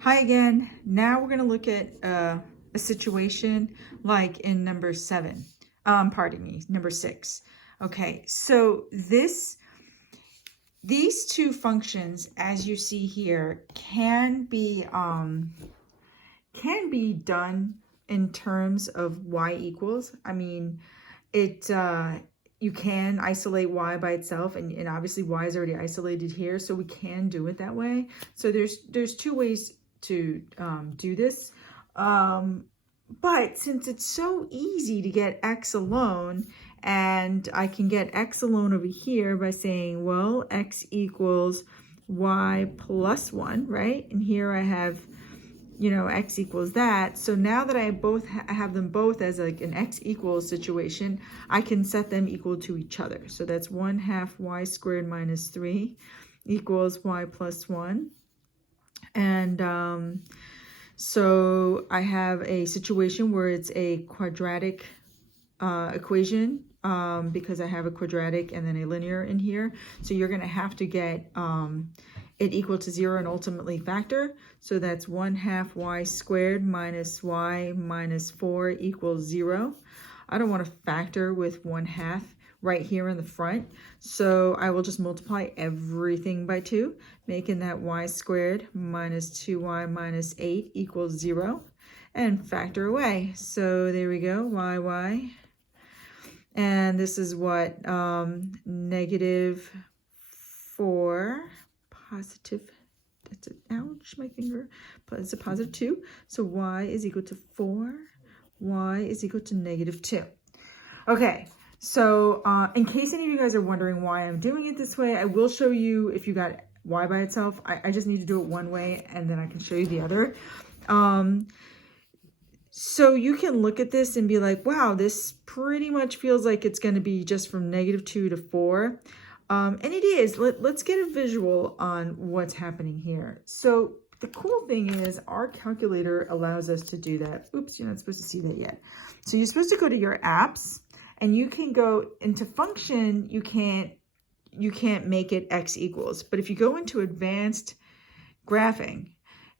Hi again. Now we're going to look at a situation like in number 7. Pardon me, number 6. Okay, so these two functions, as you see here, can be done in terms of y equals. I mean, you can isolate y by itself, and obviously y is already isolated here, so we can do it that way. So there's two ways to do this. But since it's so easy to get x alone, and I can get x alone over here by saying, well, x equals y plus 1, right? And here I have, you know, x equals that. So now that I have them both as like an x equals situation, I can set them equal to each other. So that's 1/2 y squared minus 3 equals y plus 1. And so I have a situation where it's a quadratic equation because I have a quadratic and then a linear in here. So you're going to have to get it equal to 0 and ultimately factor. So that's 1/2 y squared minus y minus 4 equals 0. I don't want to factor with 1/2 right here in the front. So I will just multiply everything by 2, making that y squared minus 2y minus 8 equals 0, and factor away. So there we go, y. And this is what, negative 4, positive, that's it, ouch, my finger, but it's a positive 2. So y is equal to 4, y is equal to negative 2. Okay, so in case any of you guys are wondering why I'm doing it this way, I will show you if you got y by itself. I just need to do it one way, and then I can show you the other. So you can look at this and be like, wow, this pretty much feels like it's going to be just from negative 2 to 4. And it is. Let's get a visual on what's happening here. So the cool thing is our calculator allows us to do that. Oops, you're not supposed to see that yet. So you're supposed to go to your apps, and you can go into function. You can't make it x equals. But if you go into advanced graphing,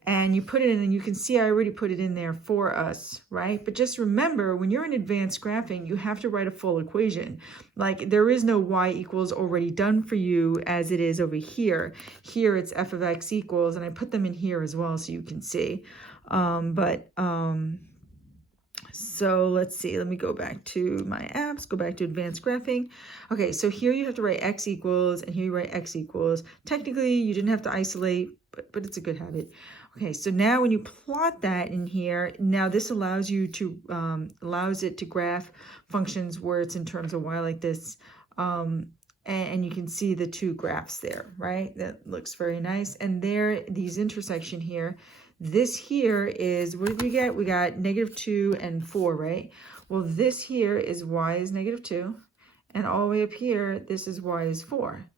and you put it in, and you can see I already put it in there for us, right? But just remember, when you're in advanced graphing, you have to write a full equation. Like, there is no y equals already done for you as it is over here. Here it's f of x equals, and I put them in here as well so you can see. So let's see, let me go back to my apps, go back to advanced graphing. Okay, so here you have to write x equals, and here you write x equals. Technically, you didn't have to isolate, but it's a good habit. Okay, so now when you plot that in here, now this allows you to, allows it to graph functions where it's in terms of y like this. And you can see the two graphs there, right? That looks very nice. And there, these intersection here, this here is, what did we get? We got negative 2 and 4, right? Well, this here is y is negative 2. And all the way up here, this is y is 4.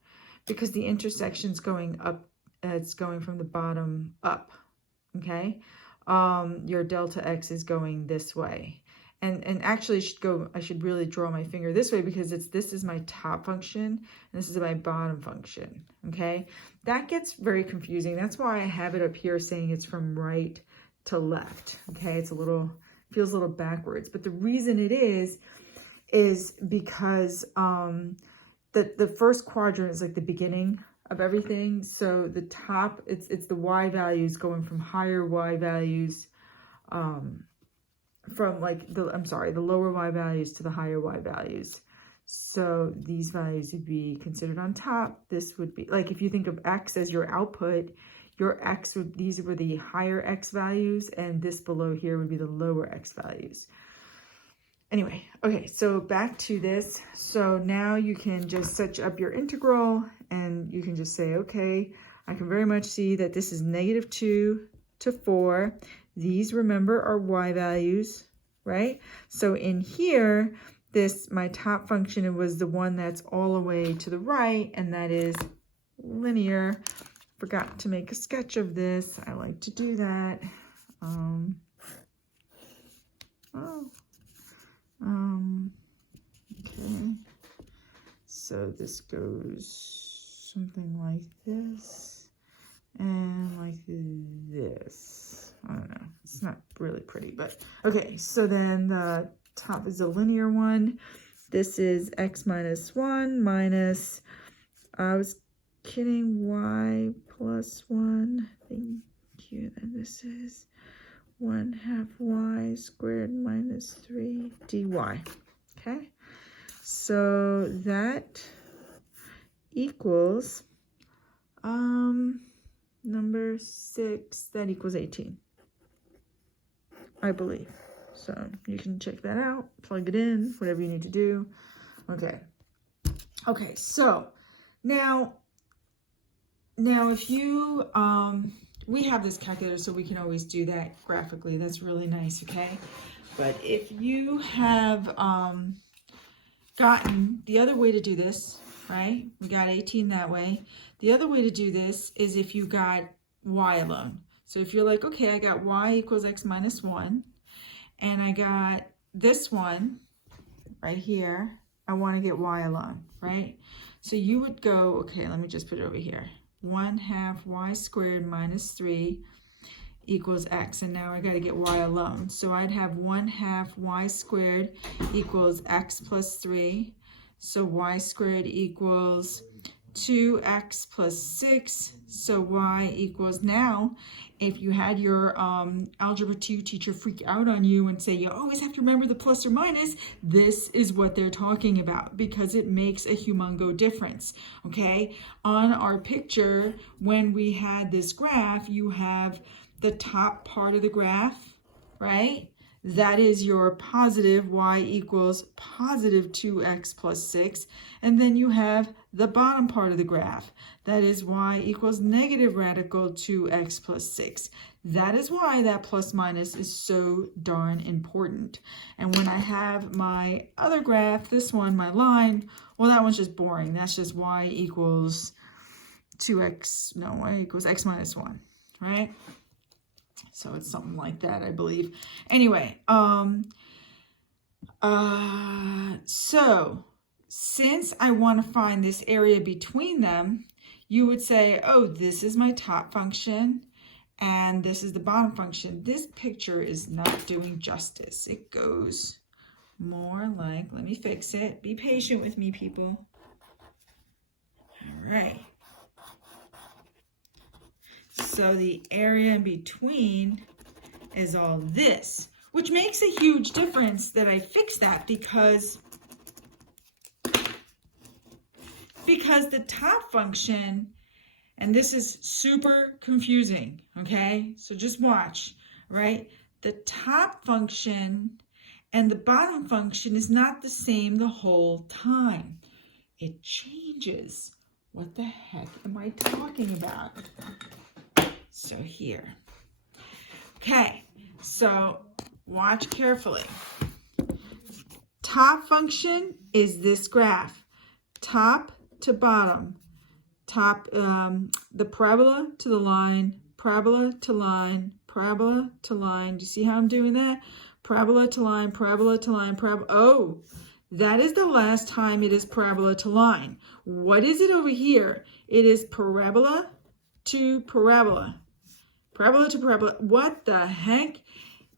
Because the intersection's going up, it's going from the bottom up, okay? Your delta x is going this way. And actually I should really draw my finger this way, because this is my top function and this is my bottom function, okay? That gets very confusing. That's why I have it up here saying it's from right to left, okay? It's feels a little backwards, but the reason it is because the first quadrant is like the beginning of everything. So the top, it's the y values going from higher y values, from like the lower y values to the higher y values. So these values would be considered on top. This would be like, if you think of x as your output, your x would, these were the higher x values, and this below here would be the lower x values. Anyway, okay, so back to this. So now you can just set up your integral, and you can just say, okay, I can very much see that this is negative 2 to 4. These, remember, are y values, right? So in here, my top function was the one that's all the way to the right, and that is linear. Forgot to make a sketch of this. I like to do that. Okay. So this goes something like this. And like this. this. I don't know. It's not really pretty, but okay. So then the top is a linear one. This is x minus 1 minus, I was kidding, y plus 1. Thank you. And this is 1/2 y squared minus 3 dy. Okay. So that equals number 6, that equals 18, I believe. So you can check that out, plug it in, whatever you need to do. Okay. Okay, so now if you, we have this calculator, so we can always do that graphically. That's really nice, okay? But if you have gotten the other way to do this, right? We got 18 that way. The other way to do this is if you got y alone. So if you're like, okay, I got y equals x minus 1, and I got this one right here, I want to get y alone, right? So you would go, okay, let me just put it over here. 1/2 y squared minus 3 equals x, and now I got to get y alone. So I'd have 1/2 y squared equals x plus 3. So y squared equals 2x plus 6. So y equals, now if you had your algebra 2 teacher freak out on you and say you always have to remember the plus or minus, this is what they're talking about, because it makes a humongo difference. Okay, on our picture, when we had this graph, you have the top part of the graph, right? That is your positive y equals positive 2x plus 6. And then you have the bottom part of the graph. That is y equals negative radical 2x plus 6. That is why that plus minus is so darn important. And when I have my other graph, this one, my line, well, that one's just boring. That's just y equals 2x, no, y equals x minus 1, right? So it's something like that, I believe. Anyway, so since I want to find this area between them, you would say, oh, this is my top function and this is the bottom function. This picture is not doing justice. It goes more like, let me fix it. Be patient with me, people. All right. So the area in between is all this, which makes a huge difference that I fixed that, because the top function, and this is super confusing, okay? So just watch, right? The top function and the bottom function is not the same the whole time. It changes. What the heck am I talking about? So here. Okay, so watch carefully. Top function is this graph. Top to bottom. Top, the parabola to the line, parabola to line, parabola to line. Do you see how I'm doing that? Parabola to line, parabola to line, parabola. Oh, that is the last time it is parabola to line. What is it over here? It is parabola to parabola. Parabola to parabola. What the heck?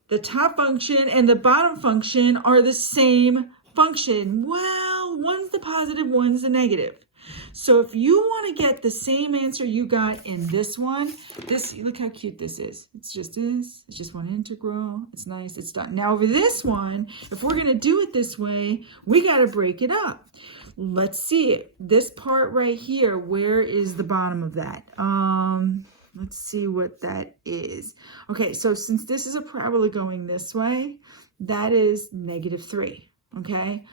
The top function and the bottom function are the same function. Well, one's the positive, one's the negative. So if you want to get the same answer you got in this one, look how cute this is. It's just this. It's just one integral. It's nice. It's done. Now over this one, if we're going to do it this way, we got to break it up. Let's see it. This part right here, where is the bottom of that? Let's see what that is. Okay, so since this is a parabola going this way, that is -3, okay?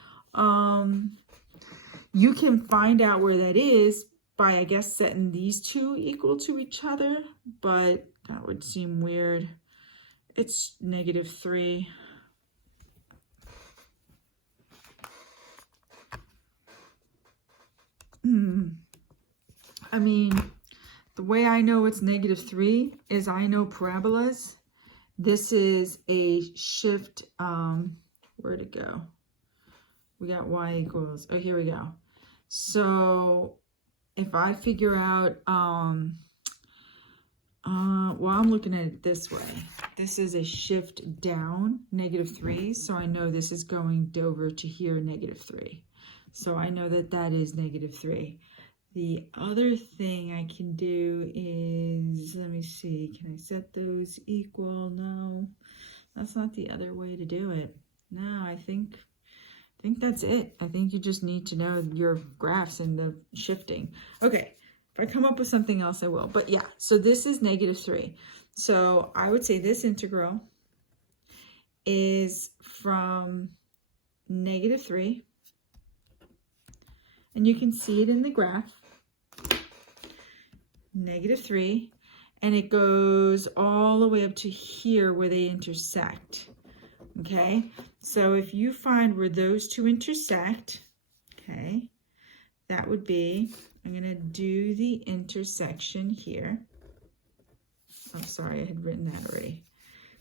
You can find out where that is by, I guess, setting these two equal to each other, but that would seem weird. It's -3. I mean, the way I know it's -3 is I know parabolas. This is a shift, where'd it go? We got y equals, oh, here we go. So if I figure out, well, I'm looking at it this way. This is a shift down, -3. So I know this is going over to here, -3. So I know that that is -3. The other thing I can do is, let me see, can I set those equal? No, that's not the other way to do it. No, I think that's it. I think you just need to know your graphs and the shifting. Okay, if I come up with something else, I will. But yeah, so this is -3. So I would say this integral is from -3. And you can see it in the graph. -3, and it goes all the way up to here where they intersect. Okay, so if you find where those two intersect, okay, that would be, I'm going to do the intersection here. I'm sorry, I had written that already.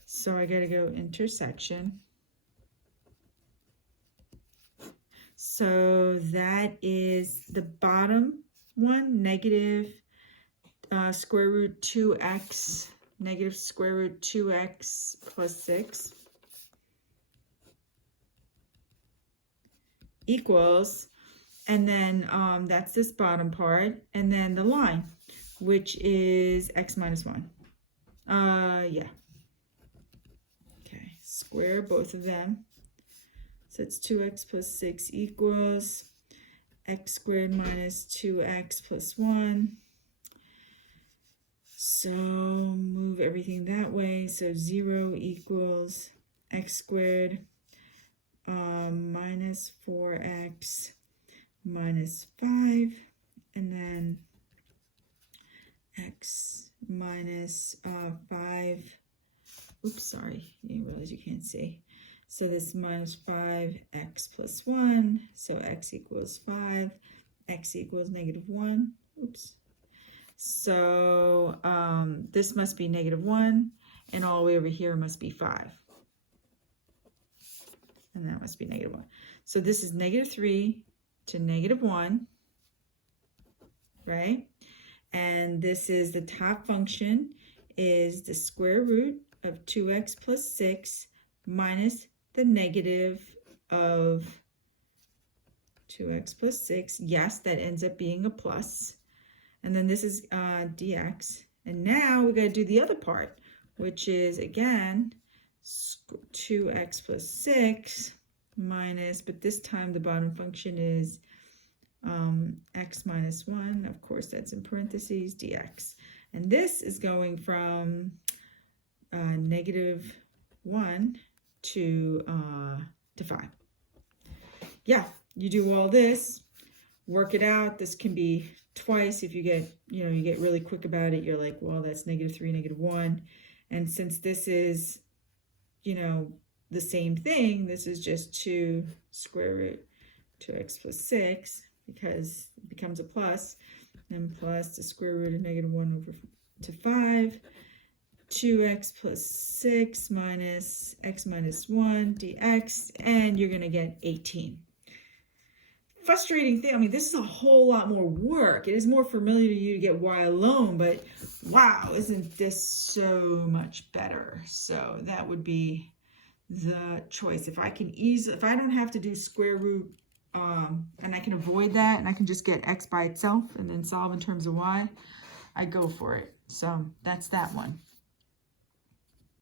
So I got to go intersection. So that is the bottom one, negative square root 2x, negative square root 2x plus 6 equals, and then that's this bottom part, and then the line, which is x minus 1. Yeah. Okay, square both of them. So it's 2x plus 6 equals x squared minus 2x plus 1. So move everything that way. So 0 equals x squared minus 4x minus 5. And then x minus 5. Oops, sorry. You realize you can't see. So this minus 5x plus 1. So x equals 5. X equals -1. Oops. So this must be -1, and all the way over here must be 5. And that must be -1. So this is -3 to -1, right? And this is the top function is the square root of 2x plus 6 minus the negative of 2x plus 6. Yes, that ends up being a plus. And then this is dx. And now we got to do the other part, which is, again, 2x plus 6 minus, but this time the bottom function is x minus 1. Of course, that's in parentheses, dx. And this is going from -1 to 5. Yeah, you do all this, work it out. This can be twice if you get, you get really quick about it. You're like, well, that's -3, -1. And since this is, the same thing, this is just 2 square root 2x plus 6, because it becomes a plus, and plus the square root of -1 over to 5, 2x plus 6 minus x minus 1 dx, and you're going to get 18. Frustrating thing, I mean, this is a whole lot more work. It is more familiar to you to get y alone, but wow, isn't this so much better? So that would be the choice. If I don't have to do square root, and I can avoid that, and I can just get x by itself and then solve in terms of y, I go for it. So that's that one.